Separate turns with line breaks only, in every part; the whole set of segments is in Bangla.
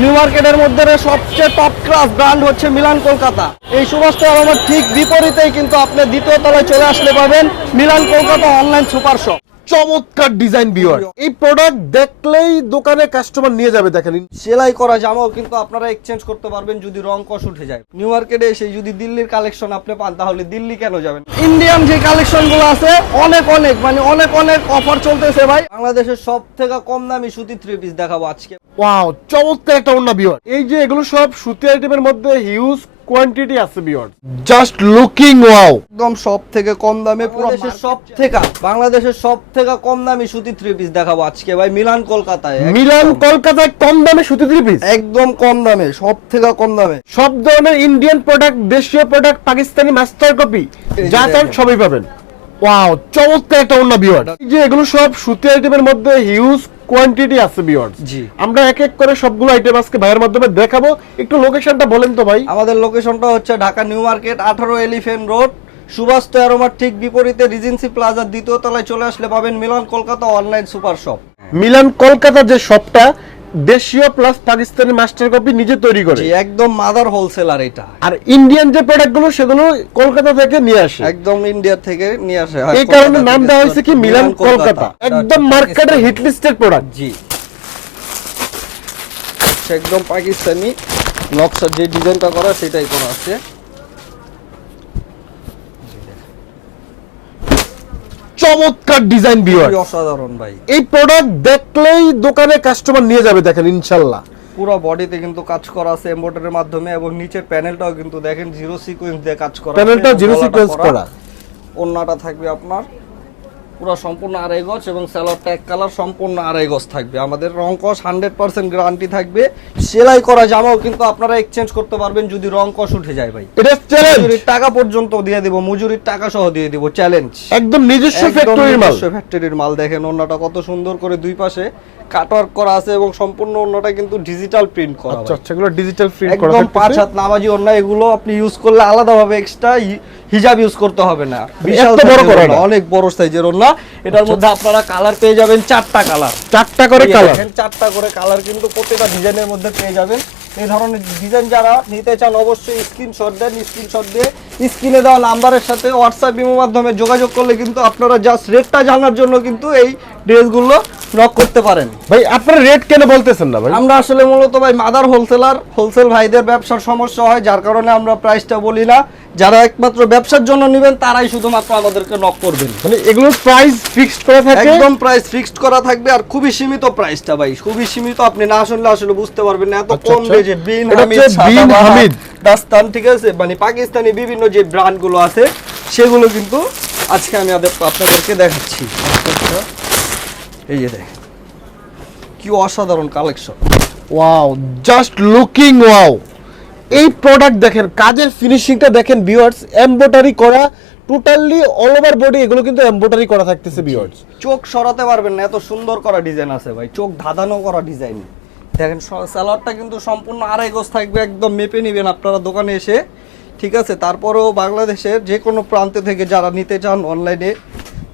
নিউ মার্কেটের মধ্যে সবচেয়ে টপ ক্লাস ব্র্যান্ড হচ্ছে মিলান কলকাতা। এই সুভাষ আমার ঠিক বিপরীতেই কিন্তু আপনি দ্বিতীয় তলায় চলে আসলে পাবেন Milan Kolkata online super shop
চমৎকার ডিজাইন বিওয়ার এই প্রোডাক্ট দেখলেই দোকানে কাস্টমার নিয়ে যাবে দেখেন।
সেলাই করা জামাও কিন্তু আপনারা এক্সচেঞ্জ করতে পারবেন যদি রং কষ উঠে যায়। নিউ মার্কেটে এসে যদি দিল্লির কালেকশন আপনি পান তাহলে দিল্লি কেন যাবেন? ইন্ডিয়ান যে কালেকশনগুলো আছে অনেক অনেক মানে অনেক অনেক অফার চলতেছে ভাই। বাংলাদেশের সব থেকে কম দামি সুতি থ্রি পিস দেখাবো আজকে।
ওয়াও চমৎকার একটা ওন্না বিওয়ার এই যে এগুলো সব সুতি আইটেমের মধ্যে হিউজ কোয়ান্টিটি আছে বিওয়ার জাস্ট লুকিং ওয়াও
একদম সব থেকে কম দামে পুরো দেশের সব থেকে বাংলাদেশের সব থেকে কম দামে সুতি থ্রি পিস দেখাবো আজকে ভাই মিলান কলকাতায়।
মিলান কলকাতায় কম দামে সুতি থ্রি পিস
একদম কম দামে সব থেকে কম দামে।
সব ধরনের ইন্ডিয়ান প্রোডাক্ট দেশীয় প্রোডাক্ট পাকিস্তানি মাস্টার কপি
যা
চান সবই পাবেন। ওয়াও চমৎকার একটা বিওয়ার যে এগুলো সব সুতি আইটেমের মধ্যে হিউজ কোয়ান্টিটি আছে
জি।
আমরা এক এক করে সবগুলো আইটেম আজকে ভাইয়ের মাধ্যমে দেখাবো। একটু লোকেশনটা বলেন তো ভাই।
আমাদের লোকেশনটা হচ্ছে ঢাকা নিউ মার্কেট আঠারো এলিফেন্ট রোড সুভাষ তেরোমার ঠিক বিপরীতে রিজেন্সি প্লাজার দ্বিতীয় তলায় চলে আসলে পাবেন Milon Kolkata online super shop
Milan Kolkata যে শপটা দেশীয় প্লাস পাকিস্তানি মাস্টার কপি নিজে তৈরি করে।
একদম মাদার হোলসেলার এটা।
আর ইন্ডিয়ান যে প্রোডাক্টগুলো সেগুলো কলকাতা থেকে নিয়ে আসে।
একদম ইন্ডিয়া থেকে নিয়ে আসে
এই কারণে নাম দেওয়া হয়েছে কি মিলান কলকাতা। একদম মার্কেটের হিট লিস্টের প্রোডাক্ট
জি। একদম পাকিস্তানি নকশার যে ডিজাইনটা করা সেটাই করা আছে।
চমৎকার ডিজাইন
ভিউয়ার অসাধারণ ভাই।
এই প্রোডাক্ট দেখলেই দোকানে কাস্টমার নিয়ে যাবে দেখেন ইনশাল্লাহ।
পুরো বডিতে কিন্তু কাজ করা আছে এমব্রয়ডারির মাধ্যমে এবং নিচের প্যানেলটাও কিন্তু দেখেন জিরো সিকোয়েন্স দিয়ে কাজ করা
প্যানেলটা জিরো সিকোয়েন্স করা।
ওন্নাটা থাকবে আপনার। পুরো সম্পূর্ণ আড়াই গজ এবং স্যালোয়ারটা এক কালার সম্পূর্ণ আড়াই গজ থাকবে। আমাদের রং কস হান্ড্রেড পার্সেন্ট গ্যারান্টি থাকবে। সেলাই করা জামাও কিন্তু আপনারা এক্সচেঞ্জ করতে পারবেন যদি রং কস উঠে যায় ভাই।
এটা চ্যালেঞ্জ
মজুরির টাকা পর্যন্ত দিয়ে দিব মজুরির টাকা সহ দিয়ে দিব চ্যালেঞ্জ
একদম নিজস্ব ফ্যাক্টরির মাল।
ফ্যাক্টরির মাল। দেখেন ওন্নাটা কত সুন্দর করে দুই পাশে কাটওয়ার্ক করা আছে এবং সম্পূর্ণ ওন্নাটা কিন্তু ডিজিটাল প্রিন্ট করা
আচ্ছা আচ্ছা এগুলো ডিজিটাল প্রিন্ট করা
একদম পাঁচ হাত নামাজি ওন্না এগুলো আপনি ইউজ করলে আলাদাভাবে এক্সট্রা হিজাব ইউজ করতে হবে না। বিশাল
বড় করা?
অনেক বড় সাইজের ওন্না এটার মধ্যে আপনারা কালার পেয়ে যাবেন চারটা কালার
চারটা করে কালার
চারটা করে কালার কিন্তু প্রত্যেকটা ডিজাইনের মধ্যে পেয়ে যাবেন। এই ধরনের ডিজাইন যারা নিতে চান অবশ্যই স্ক্রিনশট দেন স্ক্রিনশট দিয়ে স্ক্রিনে দেওয়া নাম্বারের সাথে হোয়াটসঅ্যাপ ইমো মাধ্যমে যোগাযোগ করলে কিন্তু আপনারা জাস্ট রেটটা জানার জন্য কিন্তু এই ড্রেসগুলো নক করতে পারেন।
ভাই আপনারা রেট কেন বলতেছেন না ভাই?
আমরা আসলে মূলত ভাই মাদার হোলসেলার হোলসেল ভাইদের ব্যবসার সমস্যা হয় যার কারণে আমরা প্রাইসটা বলি না। যারা একমাত্র ব্যবসার জন্য নেবেন তারাই শুধুমাত্র আমাদেরকে নক করবেন।
মানে এগুলোর প্রাইস ফিক্সড করা থাকে?
একদম প্রাইস ফিক্সড করা থাকবে আর খুবই সীমিত প্রাইসটা ভাই খুবই সীমিত। আপনি না শুনলে আসলে বুঝতে পারবেন না এত
আচ্ছা,
কম
আচ্ছা।
রেঞ্জে বিন হামিদ
বিন হামিদ।
দাস্তান ঠিক আছে? মানে পাকিস্তানি বিভিন্ন যে ব্র্যান্ডগুলো আছে সেগুলো কিন্তু আজকে আমি আপনাদেরকে দেখাচ্ছি। আচ্ছা, এই যে দেখ কি অসাধারণ collection
wow just looking wow এই প্রোডাক্ট দেখেন কাজের ফিনিশিংটা দেখেন ভিউয়ার্স এমব্রয়ডারি করা টোটালি অল ওভার বডি এগুলো কিন্তু এমব্রয়ডারি করা থাকতেছে ভিউয়ার্স
চোখ সরাতে পারবেন না এত সুন্দর করা ডিজাইন আছে ভাই চোখ ধাঁধানো করা ডিজাইন দেখেন স্যালাডটা কিন্তু সম্পূর্ণ আড়াই গোছ থাকবে একদম মেপে নেবেন আপনারা দোকানে এসে ঠিক আছে? তারপরেও বাংলাদেশের যে কোনো প্রান্ত থেকে যারা নিতে চান অনলাইনে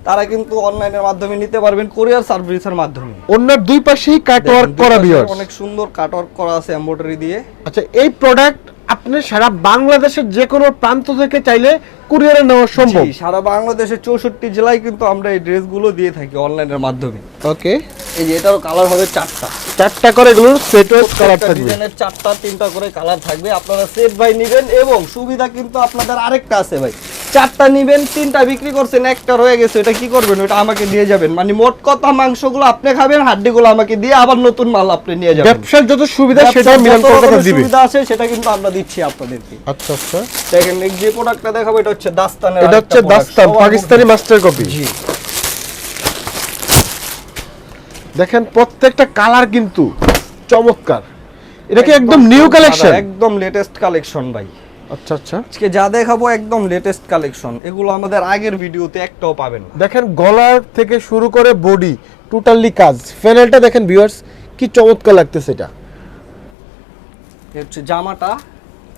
তারা কিন্তু অনলাইনের মাধ্যমে নিতে পারবেন কোরিয়ার সার্ভিসের মাধ্যমে।
অন্যার দুই পাশেই কাট ওয়ার্ক করা ভিউয়ার্স
অনেক সুন্দর কাট ওয়ার্ক করা আছে এমব্রয়ডারি দিয়ে।
আচ্ছা এই প্রোডাক্ট আপনি সারা বাংলাদেশের যে কোনো প্রান্ত থেকে চাইলে কুরিয়ারে নেওয়া সম্ভব।
সারা বাংলাদেশের চৌষট্টি জেলায় কিন্তু আমরা এই ড্রেসগুলো দিয়ে থাকি অনলাইনের মাধ্যমে।
ওকে
এই যে এটারও কালার হবে চারটা।
চারটা করে এগুলোর সেট কালার থাকবে।
ডিজাইনের চারটা তিনটা করে কালার থাকবে। আপনারা সেট বাই নেবেন এবং সুবিধা কিন্তু আপনাদের আরেকটা আছে ভাই। চারটা নিবেন তিনটা বিক্রি করছেন একটা রয়ে গেছে এটা কি করবেন? ওটা আমাকে দিয়ে যাবেন। মানে মোট কথা মাংসগুলো আপনি খাবেন হাড্ডিগুলো আমাকে দিয়ে আবার নতুন মাল আপনি নিয়ে যাবেন।
ব্যবসার যত সুবিধা সেটা মিলান কলকাতা দিবে।
সুবিধা আছে সেটা কিন্তু আমরা দিচ্ছি আপনাদেরকে।
আচ্ছা আচ্ছা।
দেখেন এই যে প্রোডাক্টটা দেখাবো এটা হচ্ছে দাস্তানের
এটা হচ্ছে দাস্তান পাকিস্তানি মাস্টার কপি
জি।
দেখেন প্রত্যেকটা কালার কিন্তু চমৎকার। এটা কি একদম নিউ কালেকশন
একদম লেটেস্ট কালেকশন ভাই।
আচ্ছা আচ্ছা।
আজকে যা দেখাবো একদম লেটেস্ট কালেকশন এগুলো আমাদের আগের ভিডিওতে একটাও পাবেন
দেখেন গলার থেকে শুরু করে বডি টোটালি কাজ। দেখেন ভিউয়ার্স কি চমৎকার লাগতেছে এটা।
হচ্ছে জামাটা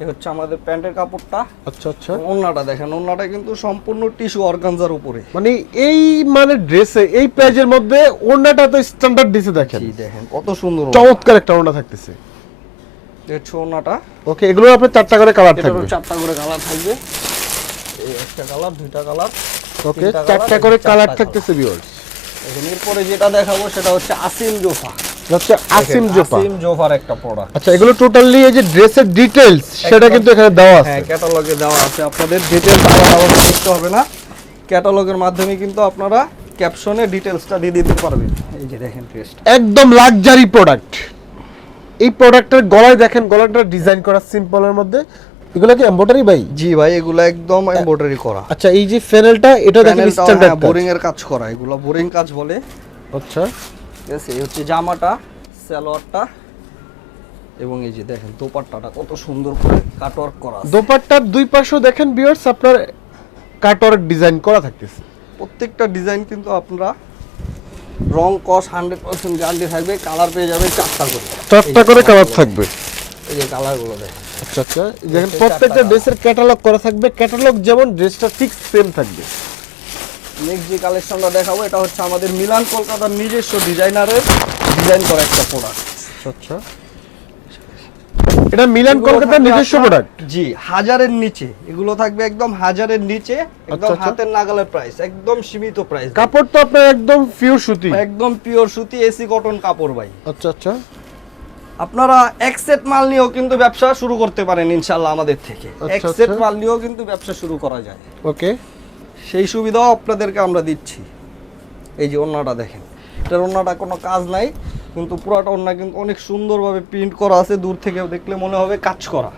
এ হচ্ছে আমাদের প্যান্টের কাপড়টা।
আচ্ছা আচ্ছা।
ওন্নাটা দেখেন ওন্নাটা কিন্তু সম্পূর্ণ টিস্যু অর্গানজার উপরে।
মানে এই মানে ড্রেসে এই প্রাইজের মধ্যে ওড়নাটা তো স্ট্যান্ডার্ড দিছে দেখেন।
দেখেন কত সুন্দর
চমৎকার একটা ওড়না থাকতেছে।
ওনাটা
ওকে এগুলো আপনার চারটা করে কালার থাকবে।
চারটা করে কালার থাকবে। এই একটা কালার দুইটা কালার
ওকে চারটা করে কালার। থাকতেছে ভিউয়ার্স
এখন এরপরে যেটা দেখাবো সেটা হচ্ছে আসিম জোফা।
হচ্ছে আসিম জোপা
আসিম জোফার একটা প্রোডাক্ট
আচ্ছা এগুলো টোটালি এই যে ড্রেসের ডিটেইলস সেটা। কিন্তু এখানে দেওয়া আছে।
হ্যাঁ ক্যাটালগে দেওয়া আছে। আপনাদের ডিটেলস আলাদা আলাদা করতে হবে না। ক্যাটালগের মাধ্যমে কিন্তু আপনারা ক্যাপশনে ডিটেলসটা দিয়ে দিতে পারবেন। এই যে দেখেন ড্রেসটা
একদম লাক্সারি প্রোডাক্ট এই প্রোডাক্টের গলায় দেখেন গলাটা ডিজাইন করা সিম্পলের মধ্যে। এগুলো কি এমব্রয়ডারি ভাই?
জি ভাই এগুলো একদম এমব্রয়ডারি করা।
আচ্ছা এই যে ফেনেলটা এটা দেখেন স্ট্যান্ডার্ড
বোরিং এর কাজ। করা এগুলো বোরিং কাজ বলে।
আচ্ছা।
ঠিক আছে এই হচ্ছে জামাটা সালোয়ারটা এবং এই যে দেখেন দোপাট্টাটা কত সুন্দর করে কাটওয়ার্ক করা।
দোপাট্টার দুই পাশেও দেখেন ভিউয়ার্স আপনার কাটওয়ার্ক ডিজাইন করা থাকতেছে।
প্রত্যেকটা ডিজাইন কিন্তু আপনারা রং কস হান্ড্রেড পার্সেন্ট গ্যারান্টি থাকবে কালার পেয়ে যাবে চারটা করে।
চারটা করে কালার থাকবে?
এই যে কালারগুলো দেখেন।
আচ্ছা আচ্ছা। দেখেন প্রত্যেকটা ড্রেসের ক্যাটালগ করা থাকবে। ক্যাটালগ যেমন ড্রেসটা ঠিক সেম থাকবে।
নেক্সট যে কালেকশনটা দেখাবো এটা হচ্ছে আমাদের মিলান কলকাতার নিজস্ব ডিজাইনারের ডিজাইন করা একটা প্রোডাক্ট
আচ্ছা। এটা মিলান কলকাতার নিজস্ব প্রোডাক্ট
জি হাজারের নিচে। এগুলো থাকবে একদম হাজারের নিচে একদম
আচ্ছা।
হাতের নাগালের প্রাইস একদম সীমিত প্রাইস
কাপড় তো আপনার একদম পিওর সুতি।
একদম পিওর সুতি এসি কটন কাপড় ভাই।
আচ্ছা আচ্ছা।
আপনারা এক সেট মাল নিয়েও কিন্তু ব্যবসা শুরু করতে পারেন ইনশাল্লাহ আমাদের থেকে।
আচ্ছা,
এক সেট
আচ্ছা।
মাল নিয়েও কিন্তু ব্যবসা শুরু করা যায়।
ওকে।
সেই সুবিধাও আপনাদেরকে আমরা দিচ্ছি। এই যে ওন্নাটা দেখেন এটার ওন্নাটা কোনো কাজ নাই। কিন্তু পুরাটা ওন্না কিন্তু অনেক সুন্দরভাবে প্রিন্ট করা আছে দূর থেকে দেখলে মনে হবে কাজ করা।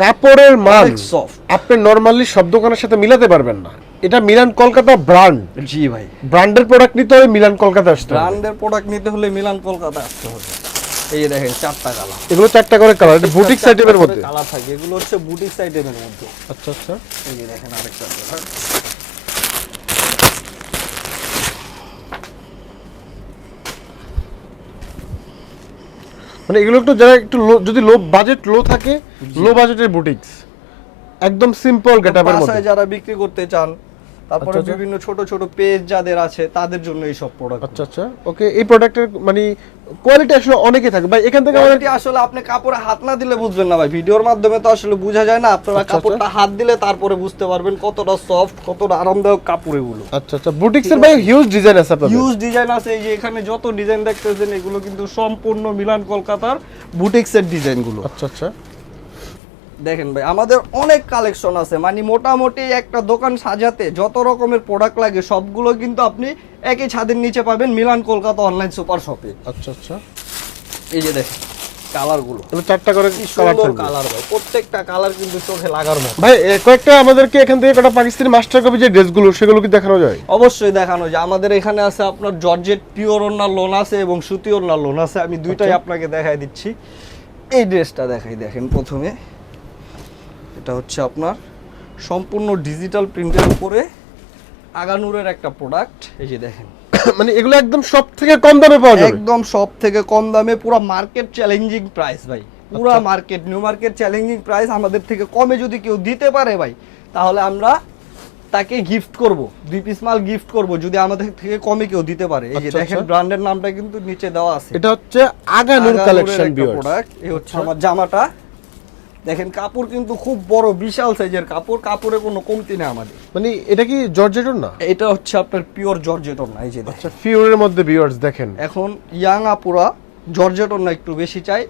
কাপড়ের মান
সফট
আপনি নরমালি সব দোকানের সাথে মিলাতে পারবেন না। এটা মিলান কলকাতা ব্র্যান্ড
জি ভাই।
ব্র্যান্ডের প্রোডাক্ট নিতে হলে মিলান কলকাতা আসতে হবে।
ব্র্যান্ডের প্রোডাক্ট নিতে হলে মিলান কলকাতা আসতে হবে। এই যে দেখেন চারটা কালার
এগুলো চারটা করে কালার এটা বুটিক আইটেমের মধ্যে।
কালার থাকে। এগুলো হচ্ছে বুটিক আইটেমের মধ্যে।
আচ্ছা আচ্ছা।
এই যে দেখেন আরেকটা
মানে এগুলো একটু যারা একটু লো যদি লো বাজেট লো থাকে লো বাজেটের বুটিক্স একদম সিম্পল গেটআপের মধ্যে।
যারা বিক্রি করতে চান তারপরে
আচ্ছা, আচ্ছা।
বিভিন্ন ছোট ছোট পেজ যাদের আছে তাদের জন্য এই সব প্রোডাক্ট
আচ্ছা আচ্ছা। ওকে এই প্রোডাক্টের মানে কোয়ালিটি আসলে অনেকই থাকে। ভাই এখান থেকে
কোয়ালিটি আসলে আপনি কাপড়ে হাত না দিলে বুঝবেন না ভাই। ভিডিওর মাধ্যমে তো আসলে বোঝা যায় না আপনারা
আচ্ছা,
কাপড়টা হাত দিলে তারপরে বুঝতে পারবেন কতটা সফট কতটা আরামদায়ক কাপড় এগুলো।
আচ্ছা আচ্ছা। বুটিক্সের ভাই হিউজ ডিজাইন আছে আপনাদের।
হিউজ ডিজাইন আছে। এই যে এখানে যত ডিজাইন দেখতেছেন এগুলো কিন্তু সম্পূর্ণ মিলান কলকাতার বুটিক্সের ডিজাইনগুলো
আচ্ছা আচ্ছা।
দেখেন ভাই আমাদের অনেক কালেকশন আছে। মানে মোটামুটি একটা দোকান সাজাতে যত রকমের প্রোডাক্ট লাগে সবগুলো কিন্তু আপনি একই ছাদের নিচে পাবেন মিলান কলকাতা অনলাইন সুপার শপে
আচ্ছা আচ্ছা।
এই যে দেখেন কালারগুলো
চারটা করে কালার
কালার ভাই প্রত্যেকটা কালার কিন্তু চোখে লাগার মতো।
ভাই কয়েকটা আমাদেরকে এখান থেকে কটা পাকিস্তানি মাস্টার কপি যে ড্রেসগুলো সেগুলো কি দেখানো যায়?
অবশ্যই দেখানো যায়। আমাদের এখানে আছে আপনার জর্জেট পিওর ওনার লোন আছে এবং সুতি ওনার লোন আছে। আমি দুইটাই
আচ্ছা।
আপনাকে দেখাই দিচ্ছি। এই ড্রেসটা দেখাই দেখেন প্রথমে। এটা হচ্ছে আপনার সম্পূর্ণ ডিজিটাল প্রিন্টের উপরে আগানুরের একটা প্রোডাক্ট এই যে দেখেন।
মানে এগুলো একদম সব থেকে কম দামে পাওয়া যাবে?
একদম সব থেকে কম দামে পুরো মার্কেট চ্যালেঞ্জিং প্রাইস ভাই। পুরো
আচ্ছা।
Market new market challenging price আমাদের থেকে কমে যদি কেউ দিতে পারে ভাই তাহলে আমরা তাকে গিফট করব। দুই পিস মাল গিফট করব যদি আমাদের থেকে কমে কেউ দিতে পারে। এই যে
আচ্ছা,
দেখেন
আচ্ছা।
ব্র্যান্ডের নামটা কিন্তু নিচে দেওয়া আছে।
এটা হচ্ছে আগানুর কালেকশন
প্রোডাক্ট এই হচ্ছে
আচ্ছা।
আমার জামাটা। দেখেন কাপড় কিন্তু খুব বড় বিশাল সাইজের কাপড় কাপড়ে কোনো কমতি নেই আমাদের।
মানে এটা কি জর্জেটর না?
এটা হচ্ছে আপনার পিওর জর্জেটন না এই যে দেখেন।
আচ্ছা ফিউরের মধ্যে বিয়ার্স দেখেন।
এখন ইয়াং আপুরা জর্জেটনা একটু বেশি চাই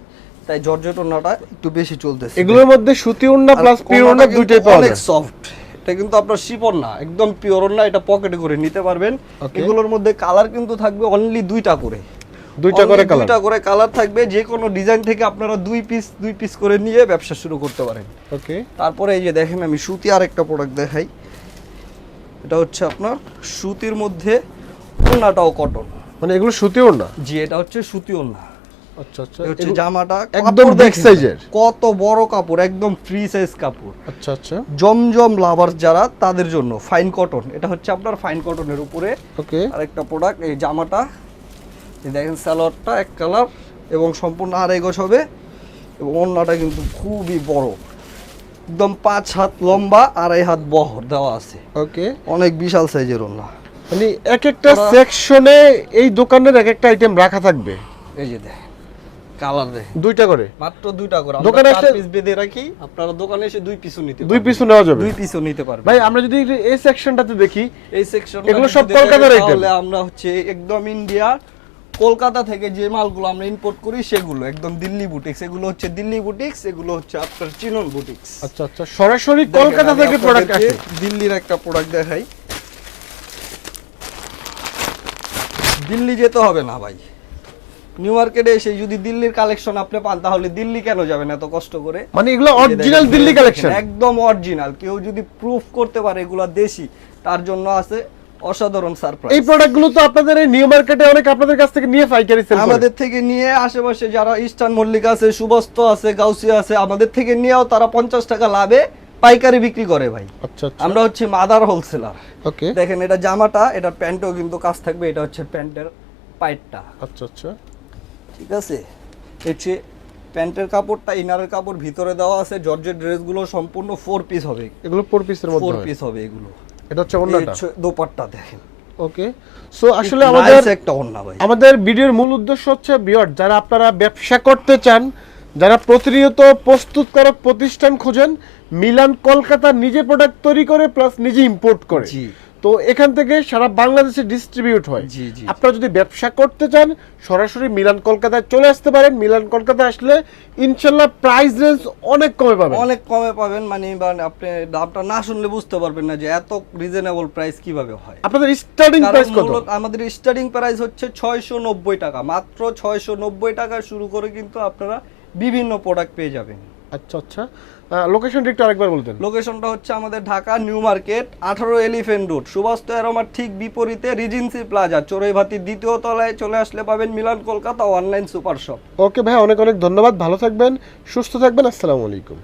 তাই জর্জেটনাটা একটু বেশি চলতেছে।
এগুলোর মধ্যে সুতি ওন্না প্লাস পিওর ওন্না দুইটাই পাওয়া
অনেক
যায়।
সফট এটা কিন্তু আপনার শিপন না একদম পিওর না এটা পকেটে করে নিতে পারবেন. এগুলোর মধ্যে কালার কিন্তু থাকবে অনলি দুইটা করে।
দুইটা করে কালার
দুইটা করে কালার থাকবে যে কোনো ডিজাইন থেকে আপনারা দুই পিস দুই পিস করে নিয়ে ব্যবসা শুরু করতে পারেন।
ওকে।
তারপরে এই যে দেখেন আমি সুতি আর একটা প্রোডাক্ট দেখাই। এটা হচ্ছে আপনার সুতির মধ্যে ওনাটাও কটন
মানে এগুলো সুতি ওন্না
জি এটা হচ্ছে সুতি ওনা
আচ্ছা আচ্ছা।
হচ্ছে জামাটা
একদম।
কত বড় কাপড় একদম ফ্রি সাইজ কাপড়।
আচ্ছা আচ্ছা।
জমজম লাভার যারা তাদের জন্য ফাইন কটন এটা হচ্ছে আপনার ফাইন কটনের উপরে
ওকে।
আরেকটা প্রোডাক্ট এই জামাটা। দেখেন স্যালোয়ারটা এক কালার এবং সম্পূর্ণ আড়াই গজ হবে এবং ওড়নাটা কিন্তু খুবই বড়। একদম পাঁচ হাত লম্বা আড়াই হাত বহর দেওয়া আছে।
ওকে।
অনেক বিশাল সাইজের ওড়না।
মানে এক একটা সেকশনে এই দোকানের এক একটা আইটেম রাখা থাকবে?
এই যে দেখেন কালার
দুইটা করে?
মাত্র দুইটা করে।
দোকানে
পিস বেঁধে রাখি আপনারা দোকানে এসে দুই পিসও নিতে
দুই। পিসও নেওয়া যাবে।
দুই পিসও নিতে
ভাই আমরা যদি এই সেকশনটাতে দেখি
এই সেকশন
এগুলো সব কলকাতার item?
তাহলে আমরা হচ্ছে একদম ইন্ডিয়া কলকাতা থেকে যে মালগুলো আমরা ইম্পোর্ট করি সেগুলো একদম দিল্লি বুটিক্স এগুলো হচ্ছে দিল্লি বুটিক্স এগুলো হচ্ছে আপনার চিনন বুটিক্স
আচ্ছা আচ্ছা সরাসরি কলকাতা থেকে প্রোডাক্ট আসে।
দিল্লির একটা প্রোডাক্ট দেখাই। দিল্লি যেতে হবে না ভাই। নিউ মার্কেটে এসে যদি দিল্লির কালেকশন আপনি পান তাহলে দিল্লি কেন যাবেন এত কষ্ট করে?
মানে এগুলো অরিজিনাল দিল্লি কালেকশন
একদম অরিজিনাল কেউ যদি প্রুফ করতে পারে এগুলো দেশি তার জন্য আছে অসাধারণ
এই
সারপ্রাইজ
প্রোডাক্টগুলো তো আপনাদের এই নিউ মার্কেটে অনেক আপনাদের কাছ থেকে নিয়ে পাইকারি সেল
আমাদের থেকে নিয়ে আশেপাশে যারা ইস্টার্ন মল্লিক আছে সুবস্ত আছে গাউসিয়া আছে আমাদের থেকে নিয়েও তারা পঞ্চাশ টাকা লাভে পাইকারি বিক্রি করে ভাই।
আচ্ছা আচ্ছা।
আমরা হচ্ছে মাদার হোলসেলার
ওকে
দেখেন এটা জামাটা এটার প্যান্টও কিন্তু কাজ থাকবে এটা হচ্ছে প্যান্টের পাইটটা
আচ্ছা আচ্ছা।
ঠিক আছে? হচ্ছে প্যান্টের কাপড়টা ইনারের কাপড় ভিতরে দেওয়া আছে জর্জের ড্রেসগুলো সম্পূর্ণ ফোর পিস হবে।
এগুলো ফোর পিসের মধ্যে
ফোর পিস হবে এগুলো।
এটা হচ্ছে
হচ্ছে দোপাট্টা দেখেন।
ওকে সো আসলে আমাদের
একটা ওন্না ভাই
আমাদের ভিডিওর মূল উদ্দেশ্য হচ্ছে বিয়র যারা আপনারা ব্যবসা করতে চান যারা প্রতিনিয়ত প্রস্তুতকারক প্রতিষ্ঠান খোঁজেন মিলান কলকাতা নিজে প্রোডাক্ট তৈরি করে প্লাস নিজে ইম্পোর্ট করে। তো এখান থেকে সারা বাংলাদেশে ডিস্ট্রিবিউট হয়। আপনারা যদি ব্যবসা করতে চান সরাসরি মিলান কলকাতায় চলে আসতে পারেন। মিলান কলকাতায় আসলে ইনশাল্লাহ প্রাইস রেঞ্জ অনেক কমে পাবেন।
অনেক কমে পাবেন মানে আপনি দামটা না শুনলে বুঝতে পারবেন না যে এত রিজনেবল প্রাইস কীভাবে হয়।
আপনাদের স্টার্টিং প্রাইস কত?
আমাদের স্টার্টিং প্রাইস হচ্ছে ছয়শো নব্বই টাকা। মাত্র ছয়শো নব্বই টাকা শুরু করে কিন্তু আপনারা বিভিন্ন প্রোডাক্ট পেয়ে যাবেন।
আচ্ছা আচ্ছা। লোকেশনটা একটু আরেকবার বলতেন।
লোকেশনটা হচ্ছে আমাদের ঢাকা নিউ মার্কেট আঠারো এলিফেন্ট রোড সুভাষ এরমার ঠিক বিপরীতে রিজেন্সি প্লাজা চড়ুইভাতির দ্বিতীয় তলায় চলে আসলে পাবেন Milan Kolkata online super shop
okay ভাই অনেক অনেক ধন্যবাদ ভালো থাকবেন সুস্থ থাকবেন আসসালামু আলাইকুম।